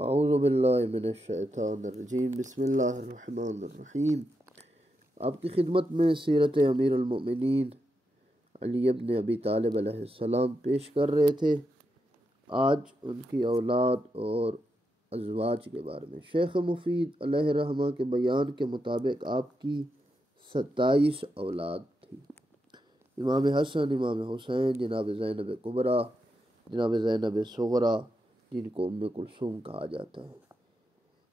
اعوذ باللہ من الشیطان الرجیم، بسم اللہ الرحمن الرحیم۔ آپ کی خدمت میں سیرت امیر المؤمنین علی ابن ابی طالب علیہ السلام پیش کر رہے تھے۔ آج ان کی اولاد اور ازواج کے بارے میں۔ شیخ مفید علیہ رحمہ کے بیان کے مطابق آپ کی 27 اولاد تھی۔ امام حسن، امام حسین، جناب زینب کبریٰ، جناب زینب صغریٰ، جن کو ام کلثوم کہا جاتا ہے،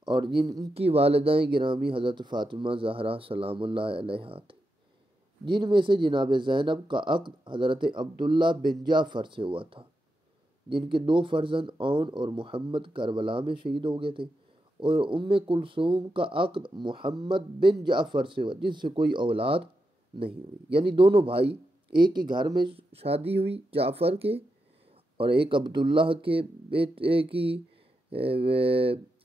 اور جن کی والدائیں گرامی حضرت فاطمہ زہرا سلام اللہ علیہا تھی، جن میں سے جناب زینب کا عقد حضرت عبداللہ بن جعفر سے ہوا تھا، جن کے 2 فرزند عون اور محمد کربلا میں شہید ہو گئے تھے، اور ام کلثوم کا عقد محمد بن جعفر سے ہوا، جن سے کوئی اولاد نہیں ہوئی، یعنی دونوں بھائی ایک ہی گھر میں شادی ہوئی جعفر کے، اور ایک عبداللہ کے بیٹے کی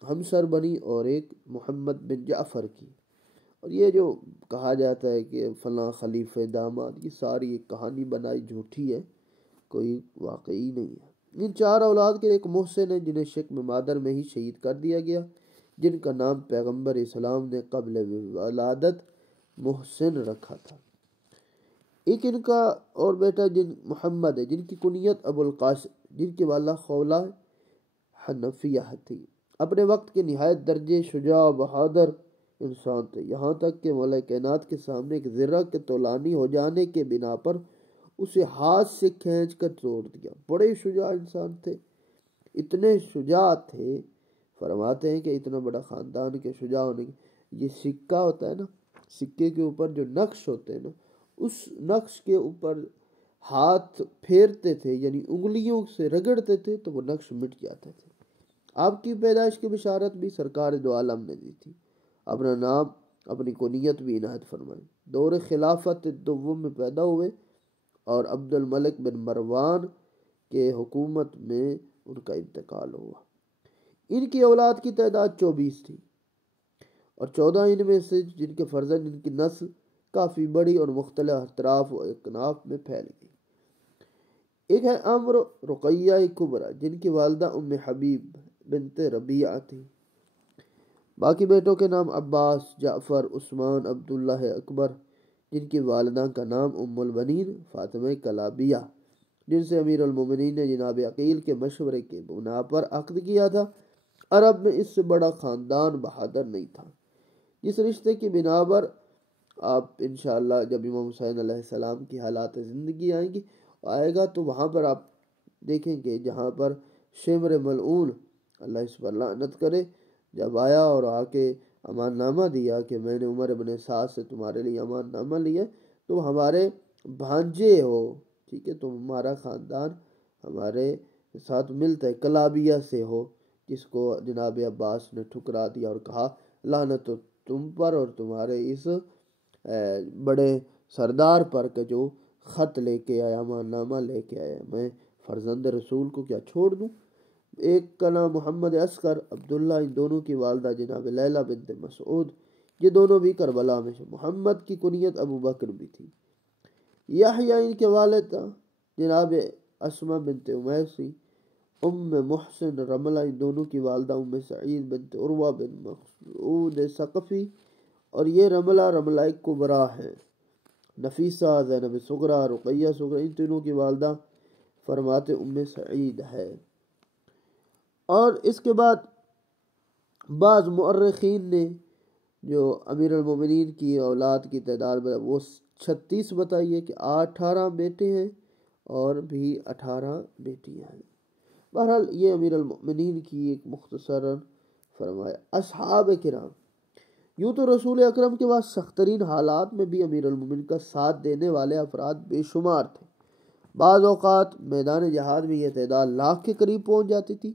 ہمسر بنی اور ایک محمد بن جعفر کی۔ اور یہ جو کہا جاتا ہے کہ فلاں خلیفہ داماد، یہ ساری ایک کہانی بنائی جھوٹی ہے، کوئی واقعی نہیں ہے۔ ان 4 اولاد کے ایک محسن ہے، جنہیں شکم مادر میں ہی شہید کر دیا گیا، جن کا نام پیغمبر اسلام نے قبل ولادت محسن رکھا تھا۔ ایک ان کا اور بیٹا محمد ہے، جن کی کنیت ابو القاسم، جن کی والدہ خولہ حنفیہ تھی۔ اپنے وقت کے نہایت درجے شجاع و بہادر انسان تھے، یہاں تک کہ مولا کائنات کے سامنے ایک ذرہ کے طولانی ہو جانے کے بنا پر اسے ہاتھ سے کھینچ کر توڑ دیا۔ بڑے شجاع انسان تھے، اتنے شجاع تھے، فرماتے ہیں کہ اتنا بڑا خاندان کے شجاع ہونے کے، یہ سکہ ہوتا ہے نا، سکے کے اوپر جو نقش ہوتے ہیں نا، اس نقش کے اوپر ہاتھ پھیرتے تھے، یعنی انگلیوں سے رگڑتے تھے تو وہ نقش مٹ جاتے تھے۔ آپ کی پیدائش کی بشارت بھی سرکار دو عالم نے دی تھی، اپنا نام، اپنی کنیت بھی عنایت فرمائی۔ دور خلافت دوم میں پیدا ہوئے اور عبد الملک بن مروان کے حکومت میں ان کا انتقال ہوا۔ ان کی اولاد کی تعداد 24 تھی، اور 14 ان میں سے جن کے فرزند، ان کی نسل کافی بڑی اور مختلف اطراف و اکناف میں پھیل گئی۔ ایک ہے عمرو رقیہ کبریٰ، جن کی والدہ ام حبیب بنت ربیعہ تھی۔ باقی بیٹوں کے نام عباس، جعفر، عثمان، عبداللہ اکبر، جن کی والدہ کا نام ام البنین فاطمہ کلابیہ، جن سے امیر المومنین نے جناب عقیل کے مشورے کے بنا پر عقد کیا تھا۔ عرب میں اس سے بڑا خاندان بہادر نہیں تھا، جس رشتے کی بنا پر آپ انشاءاللہ جب امام حسین علیہ السلام کی حالات زندگی آئے گا تو وہاں پر آپ دیکھیں گے، جہاں پر شمر ملعون، اللہ اس پر لعنت کرے، جب آیا اور آ کے امان نامہ دیا کہ میں نے عمر ابن سعد سے تمہارے لیے امان نامہ لیا، تو ہمارے بھانجے ہو، ٹھیک ہے، تو ہمارا خاندان ہمارے ساتھ ملتا ہے، کلابیہ سے ہو، جس کو جناب عباس نے ٹھکرا دیا اور کہا لعنت تم پر اور تمہارے اس بڑے سردار پر کہ جو خط لے کے آیا، امان نامہ لے کے آیا، میں فرزند رسول کو کیا چھوڑ دوں۔ ایک کا نام محمد اصغر، عبداللہ، ان دونوں کی والدہ جناب لیلہ بنت مسعود، یہ دونوں بھی کربلا میں سے۔ محمد کی کنیت ابو بکر بھی تھی۔ یحییٰ ان کے والد جناب اسماء بنت امیسی، ام محسن رملہ، ان دونوں کی والدہ ام سعید بنت عروہ بن مسعود ثقفی، اور یہ رملہ کبریٰ ہیں۔ نفیسہ، زینب صغریٰ، رقیہ صغریٰ، ان تینوں کی والدہ فرماتے ام سعید ہے۔ اور اس کے بعد بعض مورخین نے جو امیر المومنین کی اولاد کی تعداد وہ 36 بتائی ہے، کہ 18 بیٹے ہیں اور بھی 18 بیٹیاں ہیں۔ بہرحال یہ امیر المومنین کی ایک مختصراً فرمایا۔ اصحاب کرام، یوں تو رسول اکرم کے بعد سخت ترین حالات میں بھی امیر المومنین کا ساتھ دینے والے افراد بے شمار تھے۔ بعض اوقات میدان جہاد میں یہ تعداد لاکھ کے قریب پہنچ جاتی تھی،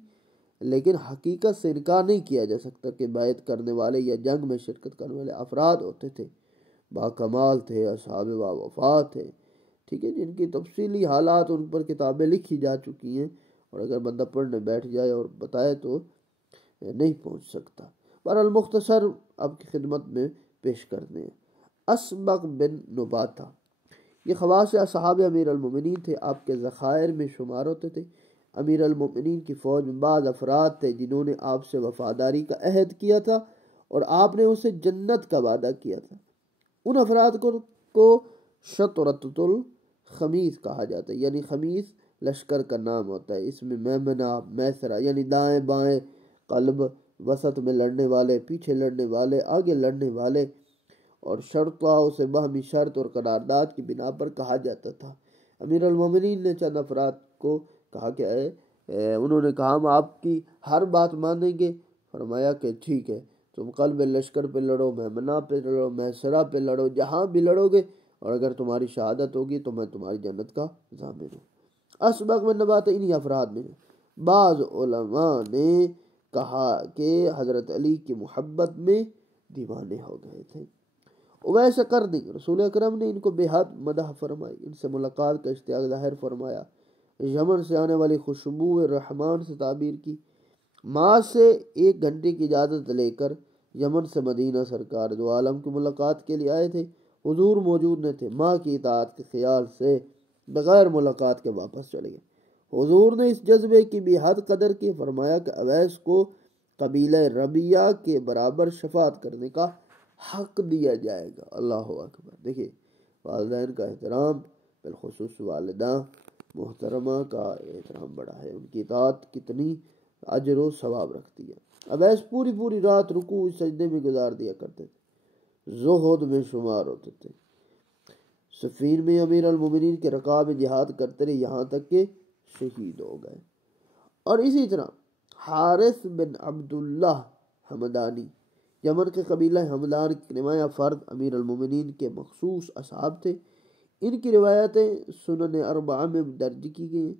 لیکن حقیقت سے انکار نہیں کیا جا سکتا کہ بیعت کرنے والے یا جنگ میں شرکت کرنے والے افراد ہوتے تھے، باکمال تھے، اصحاب وفا تھے، ٹھیک ہے، جن کی تفصیلی حالات ان پر کتابیں لکھی جا چکی ہیں، اور اگر بندہ پڑھنے بیٹھ جائے اور بتائے تو نہیں پہنچ سکتا۔ بہرحال مختصر آپ کی خدمت میں پیش کرتے ہیں۔ اسبغ بن نباتہ، یہ خواص اصحاب امیر المومنین تھے، آپ کے ذخائر میں شمار ہوتے تھے۔ امیر المومنین کی فوج میں بعض افراد تھے جنہوں نے آپ سے وفاداری کا عہد کیا تھا اور آپ نے اسے جنت کا وعدہ کیا تھا۔ ان افراد کو شطرۃ الخمیس کہا جاتا ہے، یعنی خمیس لشکر کا نام ہوتا ہے۔ اس میں میمنہ، میسرہ یعنی دائیں بائیں قلب، وسط میں لڑنے والے، پیچھے لڑنے والے، آگے لڑنے والے، اور شرطہ اسے باہمی شرط اور قرارداد کی بنا پر کہا جاتا تھا۔ امیر المومنین نے چند افراد کو کہا کہ انہوں نے کہا ہم آپ کی ہر بات مانیں گے۔ فرمایا کہ ٹھیک ہے، تم قلب لشکر پہ لڑو، میمنہ پہ لڑو، میسرہ پہ لڑو، جہاں بھی لڑو گے، اور اگر تمہاری شہادت ہوگی تو میں تمہاری جنت کا ضامن ہوں۔ اسبق میں نبات انہی افراد میں بعض علماء نے کہا کہ حضرت علی کی محبت میں دیوانے ہو گئے تھے۔ اویس قرنی، رسول اکرم نے ان کو بے حد مدح فرمائی، ان سے ملاقات کا اشتیاق ظاہر فرمایا، یمن سے آنے والی خوشبو رحمان سے تعبیر کی۔ ماں سے 1 گھنٹے کی اجازت لے کر یمن سے مدینہ سرکار دو عالم کی ملاقات کے لیے آئے تھے۔ حضور موجود نہ تھے، ماں کی اطاعت کے خیال سے بغیر ملاقات کے واپس چلے گئے۔ حضور نے اس جذبے کی بھی حد قدر کی، فرمایا کہ اویس کو قبیلہ ربیہ کے برابر شفاعت کرنے کا حق دیا جائے گا۔ اللہ اکبر۔ دیکھیے والدین کا احترام، بالخصوص والدہ محترمہ کا احترام بڑا ہے، ان کی اطاعت کتنی اجر و ثواب رکھتی ہے۔ اویس پوری رات رکوع سجدے میں گزار دیا کرتے تھے، زہد میں شمار ہوتے تھے۔ صفین میں امیر المومنین کے رکاب میں جہاد کرتے رہے، یہاں تک کہ شہید ہو گئے۔ اور اسی طرح حارث بن عبداللہ حمدانی، یمن کے قبیلہ حمدان کے نمایاں فرد، امیر المومنین کے مخصوص اصحاب تھے۔ ان کی روایتیں سنن 4 میں درج کی گئی ہیں۔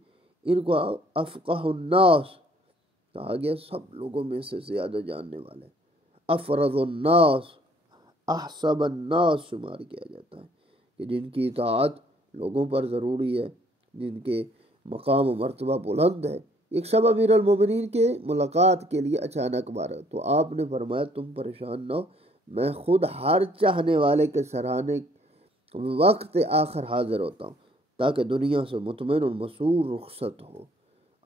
ان کو افقہ الناس کہا گیا، سب لوگوں میں سے زیادہ جاننے والے، افرض الناس، احسب الناس شمار کیا جاتا ہے، کہ جن کی اطاعت لوگوں پر ضروری ہے، جن کے مقام و مرتبہ بلند ہے۔ ایک شب امیر المومنین کے ملاقات کے لیے اچانک بارہ، تو آپ نے فرمایا تم پریشان نہ ہو، میں خود ہر چاہنے والے کے سراہنے وقت آخر حاضر ہوتا ہوں، تاکہ دنیا سے مطمئن اور مسرور رخصت ہو۔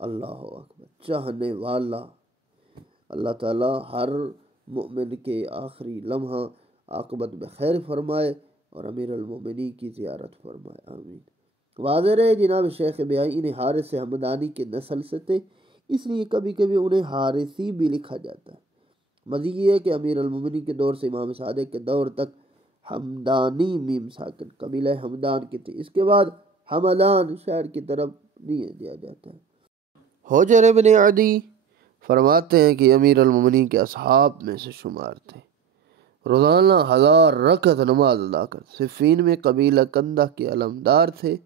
اللہ اکبر۔ چاہنے والا، اللہ تعالی ہر مومن کے آخری لمحہ عاقبت بخیر فرمائے اور امیر المومنین کی زیارت فرمائے، آمین۔ واضح رہے جناب شیخ بیائی انہیں حارث حمدانی کے نسل سے تھے، اس لیے کبھی کبھی انہیں حارثی بھی لکھا جاتا ہے۔ مزید یہ ہے کہ امیر المومنین کے دور سے امام صادق کے دور تک حمدانی میم ساکن قبیلہ حمدان کی تھی، اس کے بعد حمدان شہر کی طرف نہیں دیا جاتا ہے۔ حجر ابن عدی فرماتے ہیں کہ امیر المومنین کے اصحاب میں سے شمار تھے، روزانہ 1000 رکعت نماز ادا کرتے۔ صفین میں قبیلہ کندہ کے علمدار تھے۔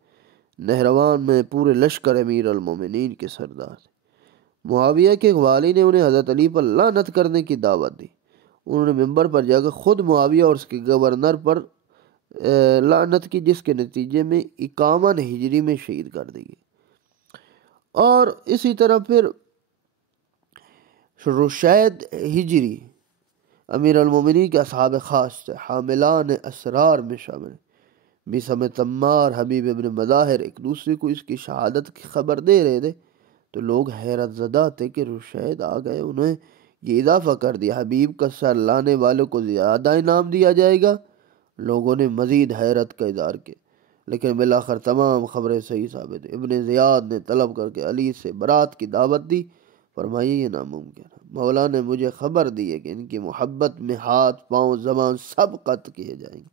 نہروان میں پورے لشکر امیر المومنین کے سردار تھے۔ معاویہ کے والی نے انہیں حضرت علی پر لعنت کرنے کی دعوت دی۔ انہوں نے ممبر پر جا کر خود معاویہ اور اس کے گورنر پر لعنت کی، جس کے نتیجے میں 51 ہجری میں شہید کر دی گئی۔ اور اسی طرح پھر رشید ہجری امیر المومنین کے اصحاب خاص تھے، حاملان اسرار میں شامل ہیں۔ بسم تمار، حبیب ابن مظاہر ایک دوسرے کو اس کی شہادت کی خبر دے رہے تھے تو لوگ حیرت زدہ تھے کہ رشید آ گئے۔ انہیں یہ اضافہ کر دیا حبیب کا سر لانے والوں کو زیادہ انعام دیا جائے گا۔ لوگوں نے مزید حیرت کا اظہار کیا، لیکن بالآخر تمام خبریں صحیح ثابت ہیں۔ ابن زیاد نے طلب کر کے علی سے برات کی دعوت دی، فرمایا یہ ناممکن ہے، مولا نے مجھے خبر دی ہے کہ ان کی محبت میں ہاتھ پاؤں زبان سب قطع کیے جائیں گے۔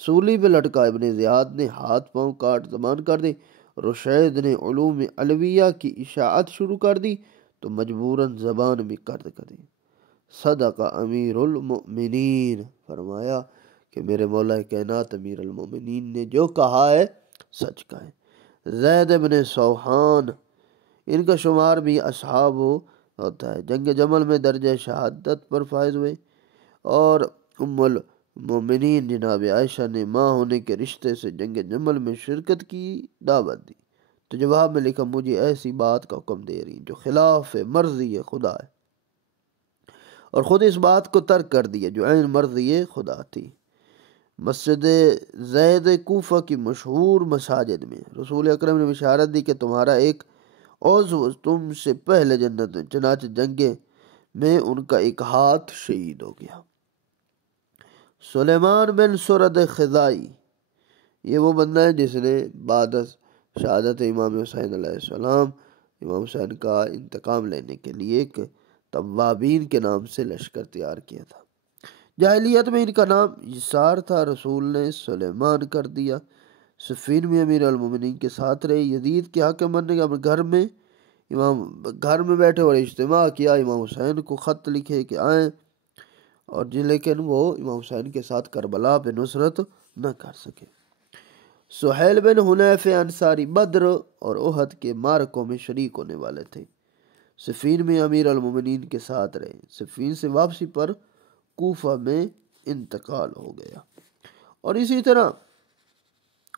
سولی پہ لٹکا ابن زیاد نے ہاتھ پاؤں کاٹ زبان کر دی۔ رشید نے علوم علویہ کی اشاعت شروع کر دی تو مجبوراً زبان بھی قطع کر دی۔ صدق امیر المؤمنین، فرمایا کہ میرے مولا کائنات امیر المومنین نے جو کہا ہے سچ کہا ہے۔ زید بن سوحان، ان کا شمار بھی اصحاب ہوتا ہے، جنگ جمل میں درجہ شہادت پر فائز ہوئے، اور ام المومنین جناب عائشہ نے ماں ہونے کے رشتے سے جنگ جمل میں شرکت کی دعوت دی، تو جواب میں لکھا مجھے ایسی بات کا حکم دے رہی جو خلاف مرضی خدا ہے، اور خود اس بات کو ترک کر دیا جو عین مرضی خدا تھی۔ مسجد زید کوفہ کی مشہور مساجد میں رسول اکرم نے بشارت دی کہ تمہارا ایک اور تم سے پہلے جنت میں، چنانچہ جنگیں میں ان کا ایک ہاتھ شہید ہو گیا۔ سلیمان بن سرد خزائی، یہ وہ بندہ ہے جس نے بعد شہادت امام حسین علیہ السلام، امام حسین کا انتقام لینے کے لیے ایک توابین کے نام سے لشکر تیار کیا تھا۔ جاہلیت میں ان کا نام یسار تھا، رسول نے سلیمان کر دیا۔ صفین میں امیر المومنین کے ساتھ رہے، یزید کے حق بننے کا گھر میں بیٹھے اور اجتماع کیا، امام حسین کو خط لکھے کہ آئیں، اور لیکن وہ امام حسین کے ساتھ کربلا پہ نصرت نہ کر سکے۔ سہیل بن حنیف انصاری بدر اور احد کے معرکوں میں شریک ہونے والے تھے۔ صفین میں امیر المومنین کے ساتھ رہے، صفین سے واپسی پر کوفہ میں انتقال ہو گیا۔ اور اسی طرح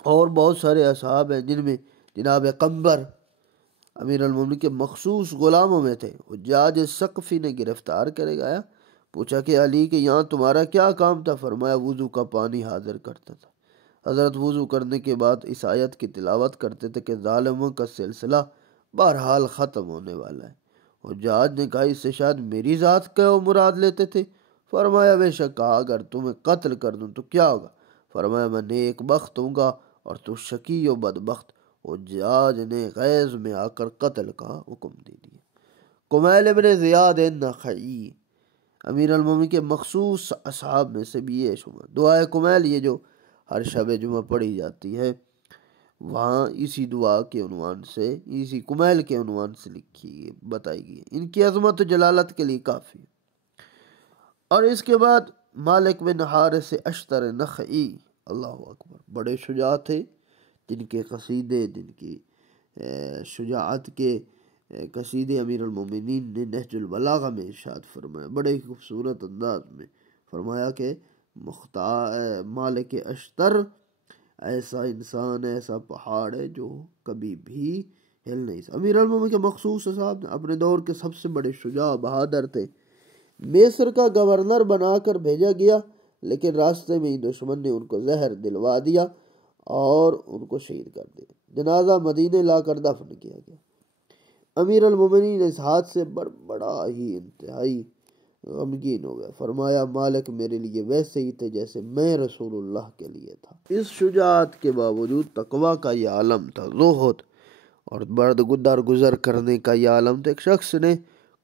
اور بہت سارے اصحاب ہیں جن میں جناب قنبر امیر المومنین کے مخصوص غلاموں میں تھے۔ حجاج ثقفی نے گرفتار کرے گایا، پوچھا کہ علی کہ یہاں تمہارا کیا کام تھا؟ فرمایا وضو کا پانی حاضر کرتا تھا۔ حضرت وضو کرنے کے بعد اس آیت کی تلاوت کرتے تھے کہ ظالموں کا سلسلہ بہرحال ختم ہونے والا ہے۔ حجاج نے کہا اس سے شاید میری ذات کا مراد لیتے تھے؟ فرمایا بے شک، کہا اگر تمہیں قتل کر دوں تو کیا ہوگا؟ فرمایا میں نیک بخت ہوں گا اور تو شقی و بدبخت۔ حجاج نے غیظ میں آ کر قتل کا حکم دے دیا۔ کمیل ابن زیاد نخعی امیر المومنین کے مخصوص اصحاب میں سے بھی یہ شمار۔ دعائے کمیل یہ جو ہر شب جمعہ پڑھی جاتی ہے، وہاں اسی دعا کے عنوان سے، اسی کمیل کے عنوان سے بتائی گئی ہے۔ ان کی عظمت و جلالت کے لیے کافی ہے۔ اور اس کے بعد مالک بن حارث اشتر نخعی، اللہ اکبر، بڑے شجاع تھے، جن کے قصیدے، جن کی شجاعت کے قصیدے امیر المومنین نے نہج البلاغہ میں ارشاد فرمایا، بڑے ہی خوبصورت انداز میں فرمایا کہ مالک اشتر ایسا انسان، ایسا پہاڑ ہے جو کبھی بھی ہل نہیں سکتا۔ امیر المومنین کے مخصوص صاحب اپنے دور کے سب سے بڑے شجاع بہادر تھے۔ مصر کا گورنر بنا کر بھیجا گیا، لیکن راستے میں ہی دشمن نے ان کو زہر دلوا دیا اور ان کو شہید کر دیا۔ جنازہ مدینے لا کر دفن کیا گیا۔ امیر المومنین اس حادثے سے بڑا ہی انتہائی غمگین ہو گیا۔ فرمایا مالک میرے لیے ویسے ہی تھے جیسے میں رسول اللہ کے لیے تھا۔ اس شجاعت کے باوجود تقویٰ کا یہ عالم تھا، زہد اور درگزر کرنے کا یہ عالم تھا۔ ایک شخص نے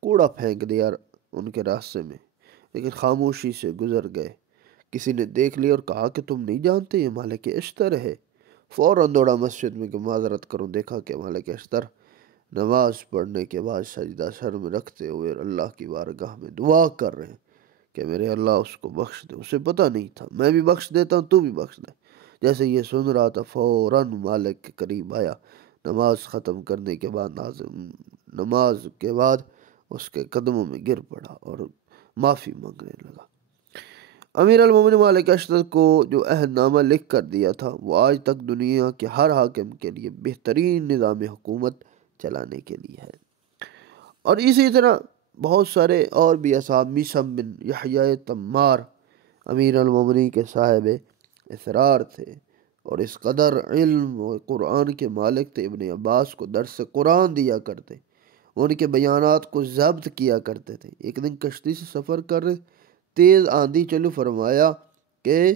کوڑا پھینک دیا ان کے راستے میں، لیکن خاموشی سے گزر گئے۔ کسی نے دیکھ لیا اور کہا کہ تم نہیں جانتے یہ مالک اشتر ہے؟ فوراً دوڑا مسجد میں کہ معذرت کروں۔ دیکھا کہ مالک اشتر نماز پڑھنے کے بعد سجدہ سر میں رکھتے ہوئے اللہ کی بارگاہ میں دعا کر رہے ہیں کہ میرے اللہ اس کو بخش دے۔ اسے پتہ نہیں تھا، میں بھی بخش دیتا ہوں، تو بھی بخش دے۔ جیسے یہ سن رہا تھا فوراً مالک کے قریب آیا، نماز ختم کرنے کے بعد نماز کے بعد اس کے قدموں میں گر پڑا اور معافی مانگنے لگا۔ امیر المومنین مالک اشتر کو جو عہد نامہ لکھ کر دیا تھا، وہ آج تک دنیا کے ہر حاکم کے لیے بہترین نظام حکومت چلانے کے لیے ہے۔ اور اسی طرح بہت سارے اور بھی اصحاب، میثم بن یحییٰ تمار امیر المومنین کے صاحب اسرار تھے اور اس قدر علم و قرآن کے مالک تھے، ابن عباس کو درس قرآن دیا کرتے، ان کے بیانات کو ضبط کیا کرتے تھے۔ ایک دن کشتی سے سفر کر رہے، تیز آندھی چلو، فرمایا کہ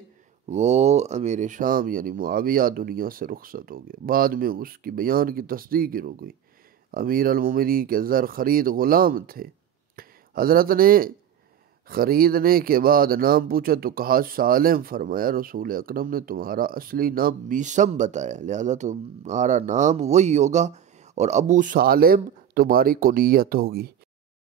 وہ امیر شام یعنی معاویہ دنیا سے رخصت ہو گئے۔ بعد میں اس کی بیان کی تصدیق ہی رک گئی۔ امیر المومنین کے زر خرید غلام تھے۔ حضرت نے خریدنے کے بعد نام پوچھا تو کہا سالم۔ فرمایا رسول اکرم نے تمہارا اصلی نام میثم بتایا، لہذا تمہارا نام وہی ہوگا اور ابو سالم تمہاری کنیت ہوگی۔